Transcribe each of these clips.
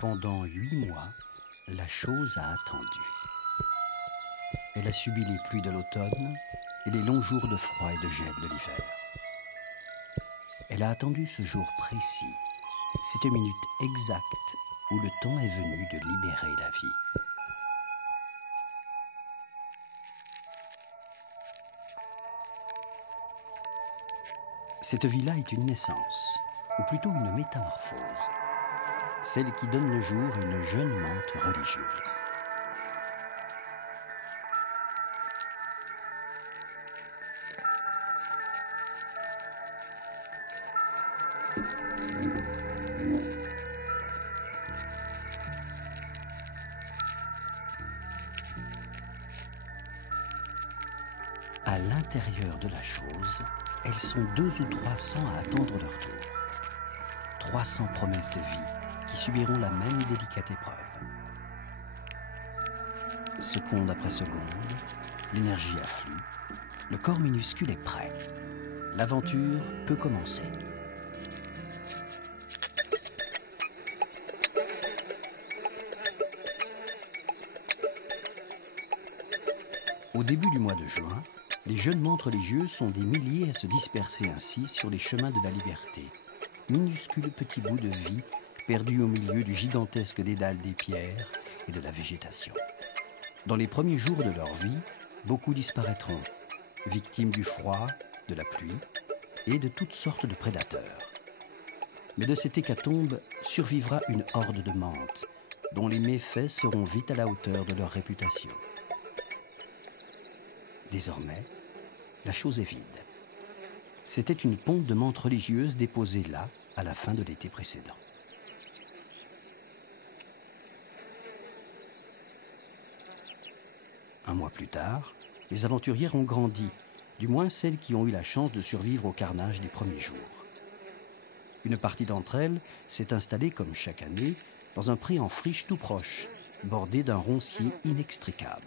Pendant 8 mois, la chose a attendu. Elle a subi les pluies de l'automne et les longs jours de froid et de gel de l'hiver. Elle a attendu ce jour précis, cette minute exacte où le temps est venu de libérer la vie. Cette vie-là est une naissance, ou plutôt une métamorphose, celle qui donne le jour à une jeune menthe religieuse. À l'intérieur de la chose, elles sont 200 ou 300 à attendre leur tour. 300 promesses de vie qui subiront la même délicate épreuve. Seconde après seconde, l'énergie afflue, le corps minuscule est prêt. L'aventure peut commencer. Au début du mois de juin, les jeunes menthes religieuses sont des milliers à se disperser ainsi sur les chemins de la liberté, minuscules petits bouts de vie perdus au milieu du gigantesque dédale des pierres et de la végétation. Dans les premiers jours de leur vie, beaucoup disparaîtront, victimes du froid, de la pluie et de toutes sortes de prédateurs. Mais de cette hécatombe survivra une horde de menthes, dont les méfaits seront vite à la hauteur de leur réputation. Désormais, la chose est vide. C'était une ponte de menthes religieuses déposée là, à la fin de l'été précédent. Un mois plus tard, les aventurières ont grandi, du moins celles qui ont eu la chance de survivre au carnage des premiers jours. Une partie d'entre elles s'est installée, comme chaque année, dans un pré en friche tout proche, bordé d'un roncier inextricable.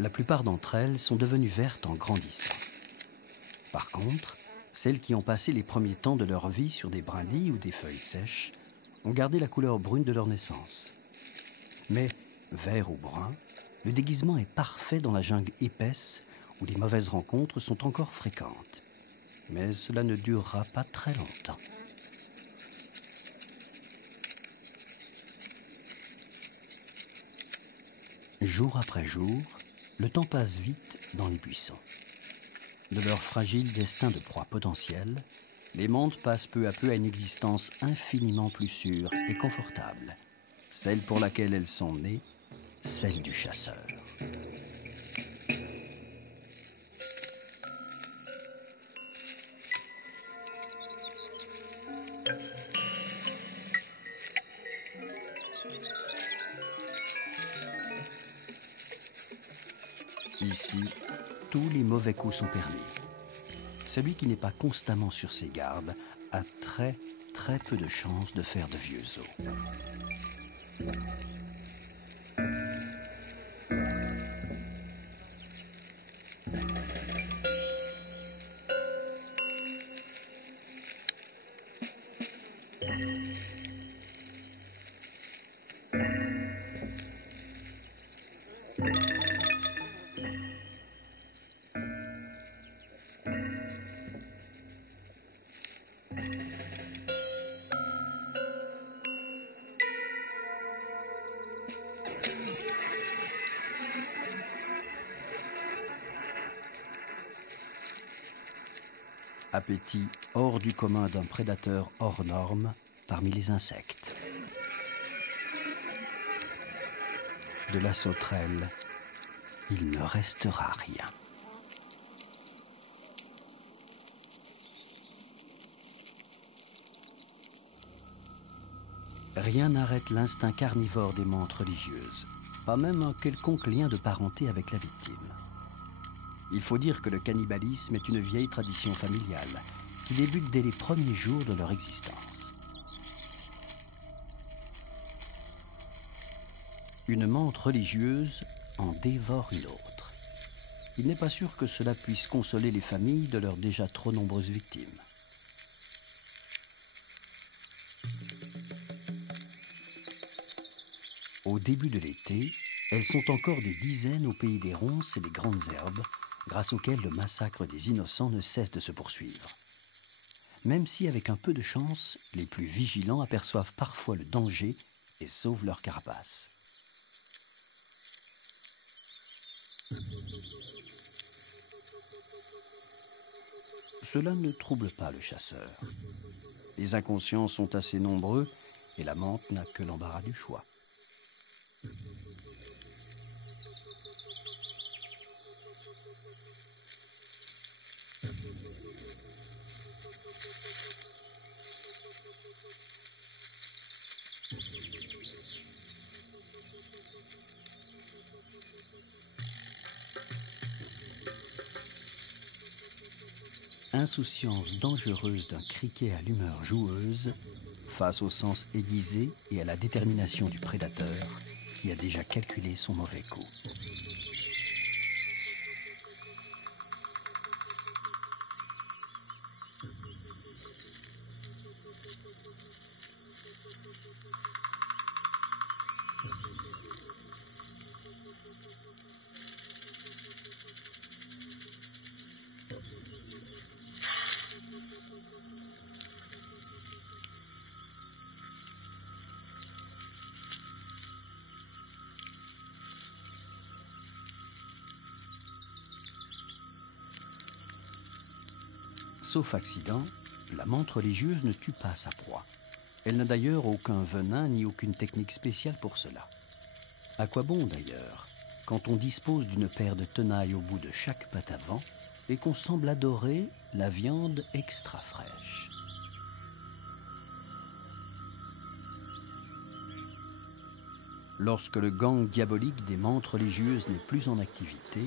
La plupart d'entre elles sont devenues vertes en grandissant. Par contre, celles qui ont passé les premiers temps de leur vie sur des brindilles ou des feuilles sèches ont gardé la couleur brune de leur naissance. Mais, vert ou brun, le déguisement est parfait dans la jungle épaisse où les mauvaises rencontres sont encore fréquentes. Mais cela ne durera pas très longtemps. Jour après jour, le temps passe vite dans les buissons. De leur fragile destin de proie potentielle, les menthes passent peu à peu à une existence infiniment plus sûre et confortable, celle pour laquelle elles sont nées, celle du chasseur. Ici, tous les mauvais coups sont permis. Celui qui n'est pas constamment sur ses gardes a très peu de chances de faire de vieux os. Appétit hors du commun d'un prédateur hors norme parmi les insectes. De la sauterelle, il ne restera rien. Rien n'arrête l'instinct carnivore des menthes religieuses, pas même un quelconque lien de parenté avec la victime. Il faut dire que le cannibalisme est une vieille tradition familiale qui débute dès les premiers jours de leur existence. Une menthe religieuse en dévore une autre. il n'est pas sûr que cela puisse consoler les familles de leurs déjà trop nombreuses victimes. Au début de l'été, elles sont encore des dizaines au pays des ronces et des grandes herbes, grâce auxquelles le massacre des innocents ne cesse de se poursuivre. Même si, avec un peu de chance, les plus vigilants aperçoivent parfois le danger et sauvent leur carapace. Cela ne trouble pas le chasseur. Les inconscients sont assez nombreux et la menthe n'a que l'embarras du choix. Insouciance dangereuse d'un criquet à l'humeur joueuse face au sens aiguisé et à la détermination du prédateur qui a déjà calculé son mauvais coup. Sauf accident, la menthe religieuse ne tue pas sa proie. Elle n'a d'ailleurs aucun venin ni aucune technique spéciale pour cela. À quoi bon d'ailleurs, quand on dispose d'une paire de tenailles au bout de chaque patte avant et qu'on semble adorer la viande extra fraîche. Lorsque le gang diabolique des menthes religieuses n'est plus en activité,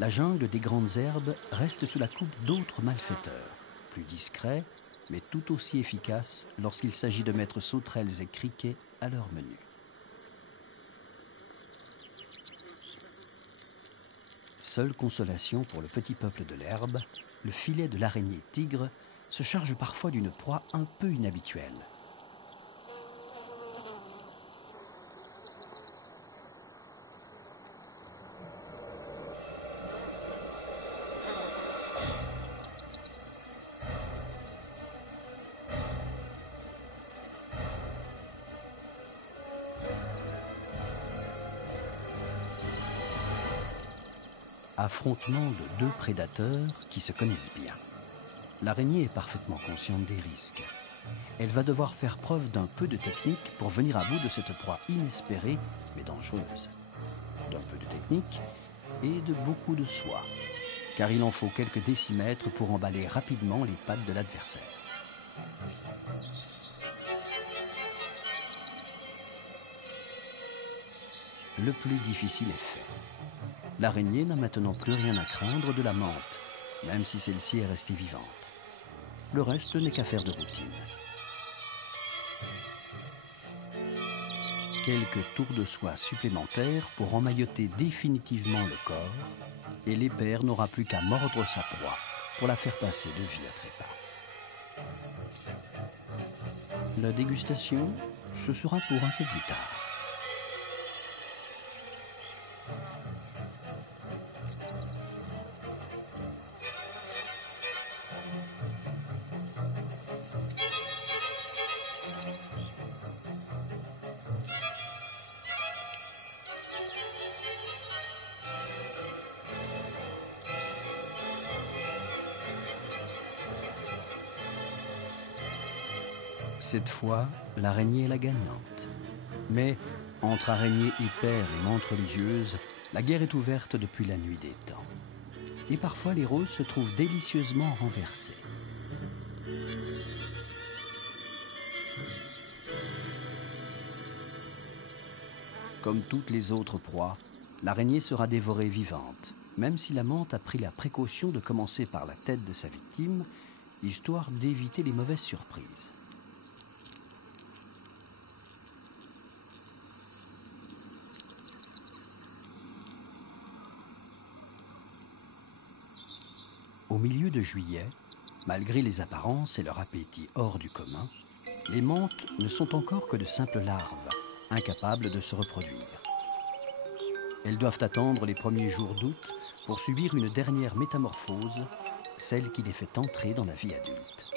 la jungle des grandes herbes reste sous la coupe d'autres malfaiteurs, plus discrets, mais tout aussi efficaces lorsqu'il s'agit de mettre sauterelles et criquets à leur menu. Seule consolation pour le petit peuple de l'herbe, le filet de l'araignée tigre se charge parfois d'une proie un peu inhabituelle. Affrontement de deux prédateurs qui se connaissent bien. L'araignée est parfaitement consciente des risques. Elle va devoir faire preuve d'un peu de technique pour venir à bout de cette proie inespérée mais dangereuse. D'un peu de technique et de beaucoup de soie, car il en faut quelques décimètres pour emballer rapidement les pattes de l'adversaire. Le plus difficile est fait. L'araignée n'a maintenant plus rien à craindre de la menthe, même si celle-ci est restée vivante. Le reste n'est qu'affaire de routine. Quelques tours de soie supplémentaires pour emmailloter définitivement le corps, et l'épère n'aura plus qu'à mordre sa proie pour la faire passer de vie à trépas. La dégustation, ce sera pour un peu plus tard. Cette fois, l'araignée est la gagnante. Mais entre araignées hyper et menthes religieuses, la guerre est ouverte depuis la nuit des temps. Et parfois les rôles se trouvent délicieusement renversés. Comme toutes les autres proies, l'araignée sera dévorée vivante, même si la menthe a pris la précaution de commencer par la tête de sa victime, histoire d'éviter les mauvaises surprises. Au milieu de juillet, malgré les apparences et leur appétit hors du commun, les mantes ne sont encore que de simples larves, incapables de se reproduire. Elles doivent attendre les premiers jours d'août pour subir une dernière métamorphose, celle qui les fait entrer dans la vie adulte.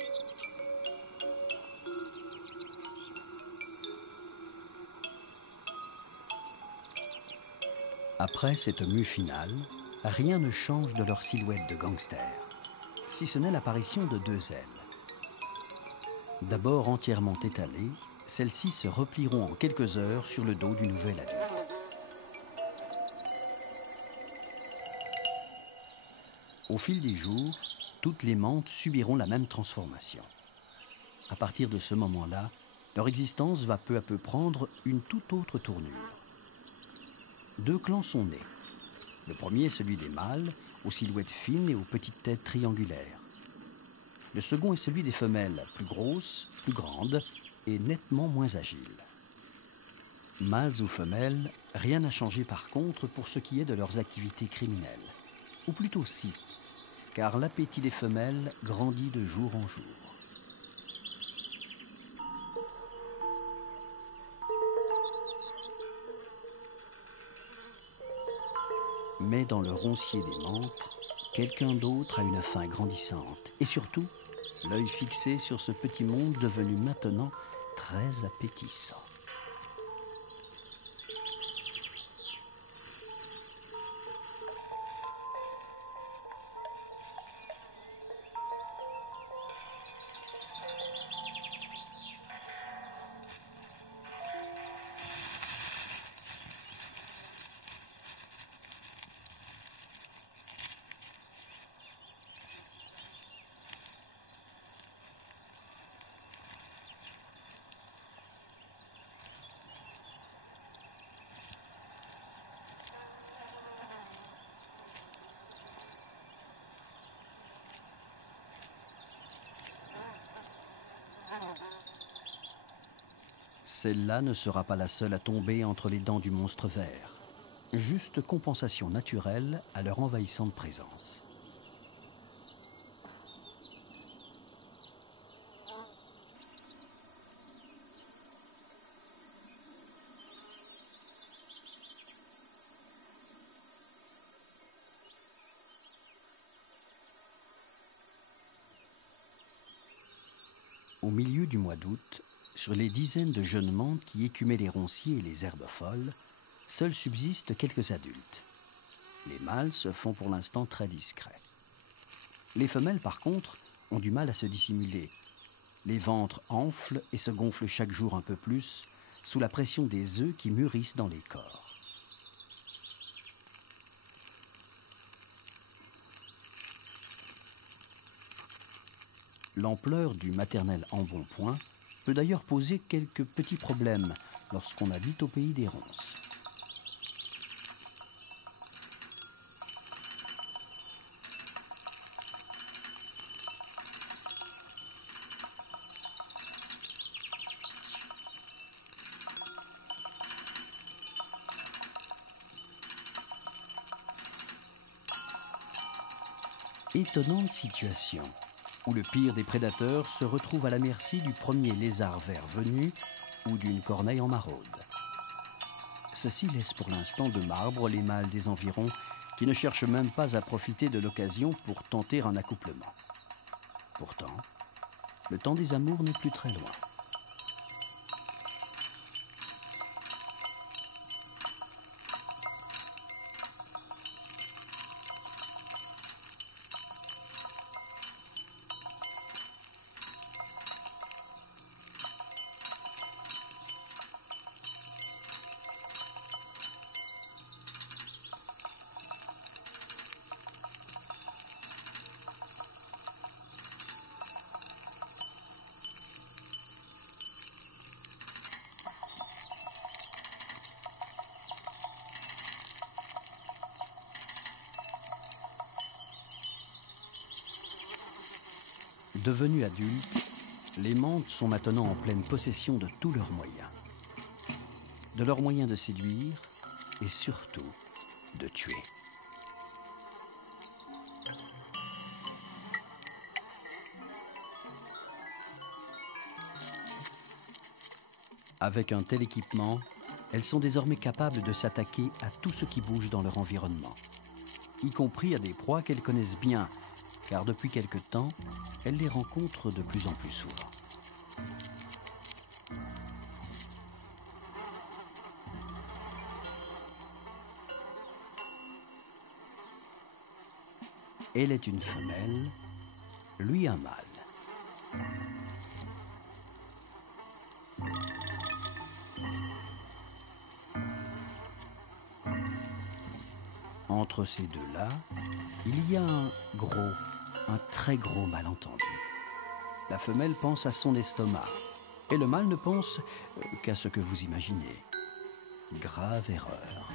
Après cette mue finale, rien ne change de leur silhouette de gangster, si ce n'est l'apparition de deux ailes. D'abord entièrement étalées, celles-ci se replieront en quelques heures sur le dos du nouvel adulte. Au fil des jours, toutes les mantes subiront la même transformation. À partir de ce moment-là, leur existence va peu à peu prendre une toute autre tournure. Deux clans sont nés. Le premier est celui des mâles, aux silhouettes fines et aux petites têtes triangulaires. Le second est celui des femelles, plus grosses, plus grandes et nettement moins agiles. Mâles ou femelles, rien n'a changé par contre pour ce qui est de leurs activités criminelles. Ou plutôt si, car l'appétit des femelles grandit de jour en jour. Mais dans le roncier des mantes, quelqu'un d'autre a une faim grandissante et surtout, l'œil fixé sur ce petit monde devenu maintenant très appétissant. Celle-là ne sera pas la seule à tomber entre les dents du monstre vert. Juste compensation naturelle à leur envahissante présence. Au milieu du mois d'août, sur les dizaines de jeunes mantes qui écumaient les ronciers et les herbes folles, seuls subsistent quelques adultes. Les mâles se font pour l'instant très discrets. Les femelles, par contre, ont du mal à se dissimuler. Les ventres enflent et se gonflent chaque jour un peu plus, sous la pression des œufs qui mûrissent dans les corps. L'ampleur du maternel embonpoint peut d'ailleurs poser quelques petits problèmes lorsqu'on habite au pays des ronces. Étonnante situation, où le pire des prédateurs se retrouve à la merci du premier lézard vert venu ou d'une corneille en maraude. Ceci laisse pour l'instant de marbre les mâles des environs qui ne cherchent même pas à profiter de l'occasion pour tenter un accouplement. Pourtant, le temps des amours n'est plus très loin. Devenus adultes, les mantes sont maintenant en pleine possession de tous leurs moyens. De leurs moyens de séduire et surtout de tuer. Avec un tel équipement, elles sont désormais capables de s'attaquer à tout ce qui bouge dans leur environnement, y compris à des proies qu'elles connaissent bien, car depuis quelque temps, elles les rencontrent de plus en plus souvent. Elle est une femelle, lui un mâle. Entre ces deux-là, il y a un très gros malentendu. La femelle pense à son estomac, et le mâle ne pense qu'à ce que vous imaginez. Grave erreur.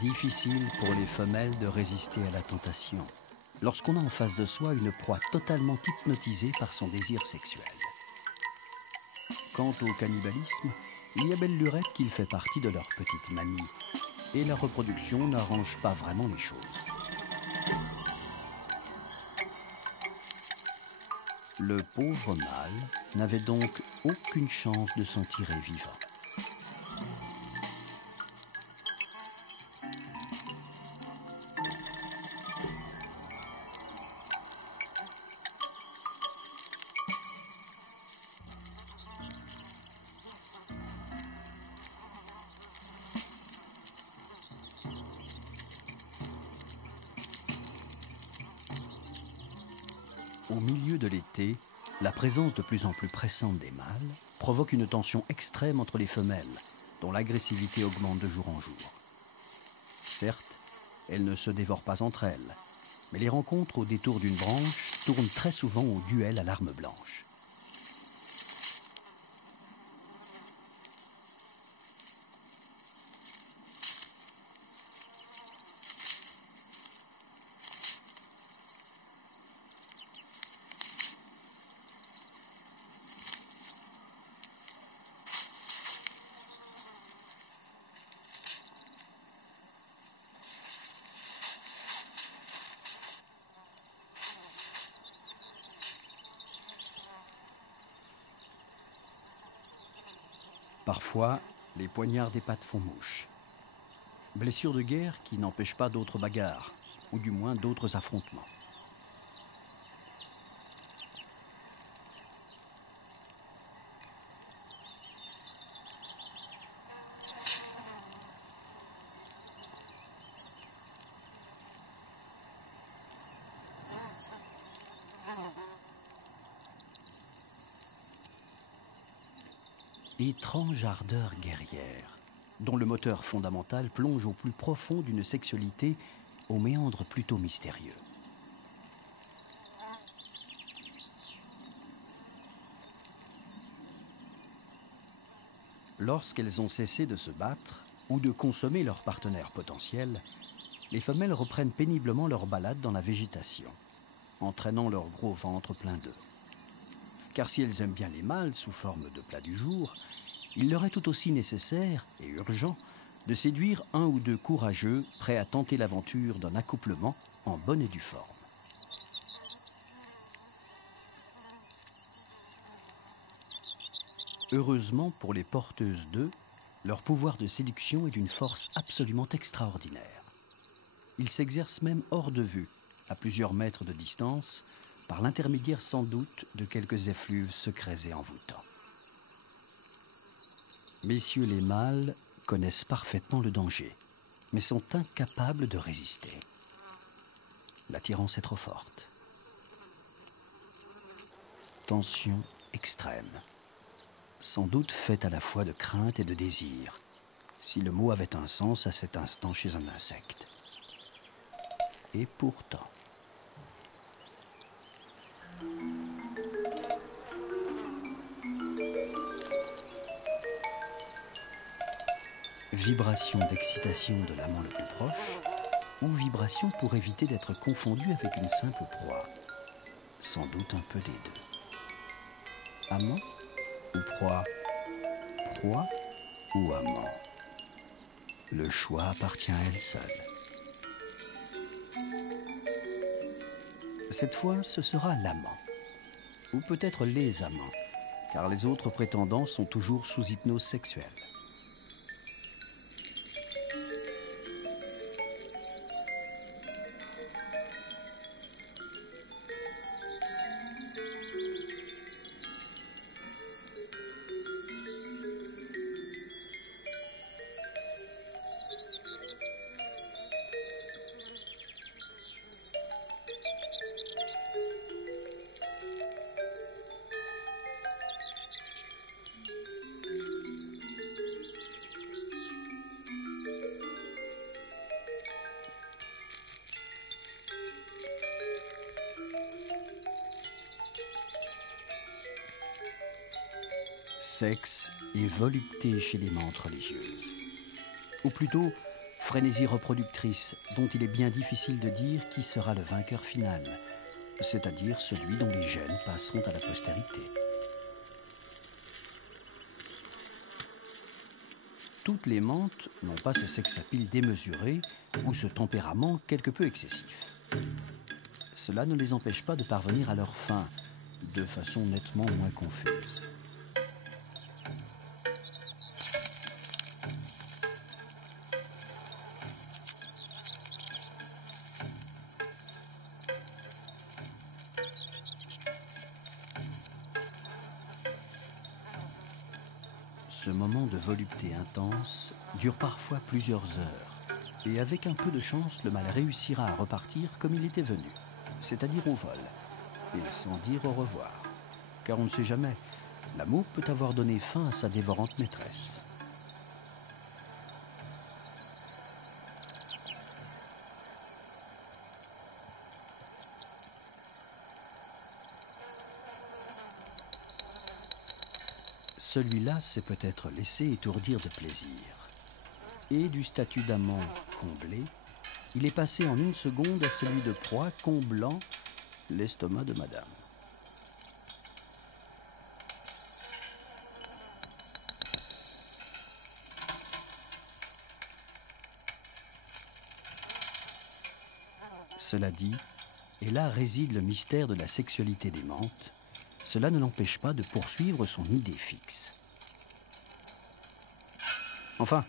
Difficile pour les femelles de résister à la tentation, lorsqu'on a en face de soi une proie totalement hypnotisée par son désir sexuel. Quant au cannibalisme, il y a belle lurette qu'il fait partie de leur petite mamie, et la reproduction n'arrange pas vraiment les choses. Le pauvre mâle n'avait donc aucune chance de s'en tirer vivant. Au milieu de l'été, la présence de plus en plus pressante des mâles provoque une tension extrême entre les femelles, dont l'agressivité augmente de jour en jour. Certes, elles ne se dévorent pas entre elles, mais les rencontres au détour d'une branche tournent très souvent au duel à l'arme blanche. Parfois, les poignards des pattes font mouche. Blessure de guerre qui n'empêche pas d'autres bagarres, ou du moins d'autres affrontements. Étrange ardeur guerrière, dont le moteur fondamental plonge au plus profond d'une sexualité aux méandres plutôt mystérieux. Lorsqu'elles ont cessé de se battre ou de consommer leur partenaire potentiel, les femelles reprennent péniblement leur balade dans la végétation, entraînant leur gros ventre plein d'œufs. Car si elles aiment bien les mâles sous forme de plat du jour, il leur est tout aussi nécessaire et urgent de séduire un ou deux courageux prêts à tenter l'aventure d'un accouplement en bonne et due forme. Heureusement pour les porteuses d'œufs, leur pouvoir de séduction est d'une force absolument extraordinaire. Ils s'exercent même hors de vue, à plusieurs mètres de distance, par l'intermédiaire sans doute de quelques effluves secrets et envoûtants. Messieurs les mâles connaissent parfaitement le danger, mais sont incapables de résister. L'attirance est trop forte. Tension extrême, sans doute faite à la fois de crainte et de désir, si le mot avait un sens à cet instant chez un insecte. Et pourtant... Vibration d'excitation de l'amant le plus proche, ou vibration pour éviter d'être confondu avec une simple proie. Sans doute un peu des deux. Amant ou proie? Proie ou amant? Le choix appartient à elle seule. Cette fois, ce sera l'amant. Ou peut-être les amants, car les autres prétendants sont toujours sous hypnose sexuelle. Sexe et volupté chez les mantes religieuses. Ou plutôt, frénésie reproductrice dont il est bien difficile de dire qui sera le vainqueur final, c'est-à-dire celui dont les gènes passeront à la postérité. Toutes les mantes n'ont pas ce sex-appeal démesuré ou ce tempérament quelque peu excessif. Cela ne les empêche pas de parvenir à leur fin, de façon nettement moins confuse. Ce moment de volupté intense dure parfois plusieurs heures, et avec un peu de chance, le mâle réussira à repartir comme il était venu, c'est-à-dire au vol, et sans dire au revoir. Car on ne sait jamais, l'amour peut avoir donné fin à sa dévorante maîtresse. Celui-là s'est peut-être laissé étourdir de plaisir. Et du statut d'amant comblé, il est passé en une seconde à celui de proie comblant l'estomac de madame. Cela dit, et là réside le mystère de la sexualité des mantes, cela ne l'empêche pas de poursuivre son idée fixe. Enfin,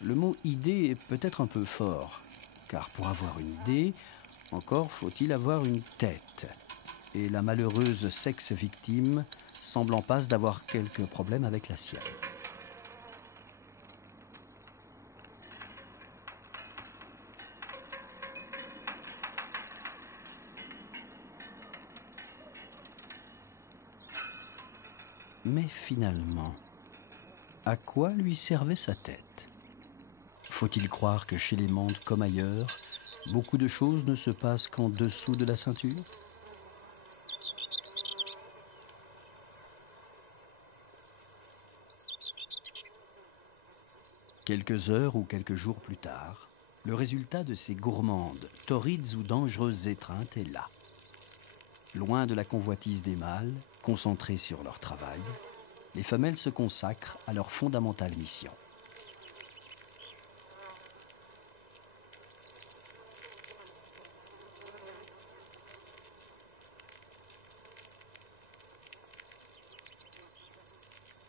le mot « idée » est peut-être un peu fort, car pour avoir une idée, encore faut-il avoir une tête. Et la malheureuse sexe-victime semble en passe d'avoir quelques problèmes avec la sienne. Mais finalement, à quoi lui servait sa tête? Faut-il croire que chez les mantes comme ailleurs, beaucoup de choses ne se passent qu'en dessous de la ceinture? Quelques heures ou quelques jours plus tard, le résultat de ces gourmandes, torrides ou dangereuses étreintes est là. Loin de la convoitise des mâles, concentrés sur leur travail, les femelles se consacrent à leur fondamentale mission.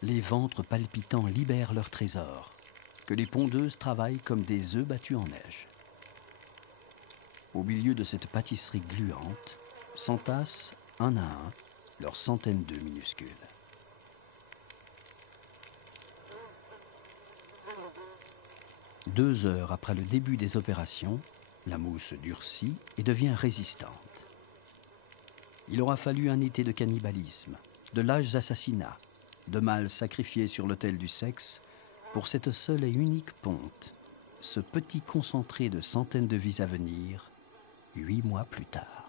Les ventres palpitants libèrent leurs trésors, que les pondeuses travaillent comme des œufs battus en neige. Au milieu de cette pâtisserie gluante, s'entassent un à un leurs centaines d'œufs minuscules. Deux heures après le début des opérations, la mousse durcit et devient résistante. Il aura fallu un été de cannibalisme, de lâches assassinats, de mâles sacrifiés sur l'autel du sexe, pour cette seule et unique ponte, ce petit concentré de centaines de vies à venir, 8 mois plus tard.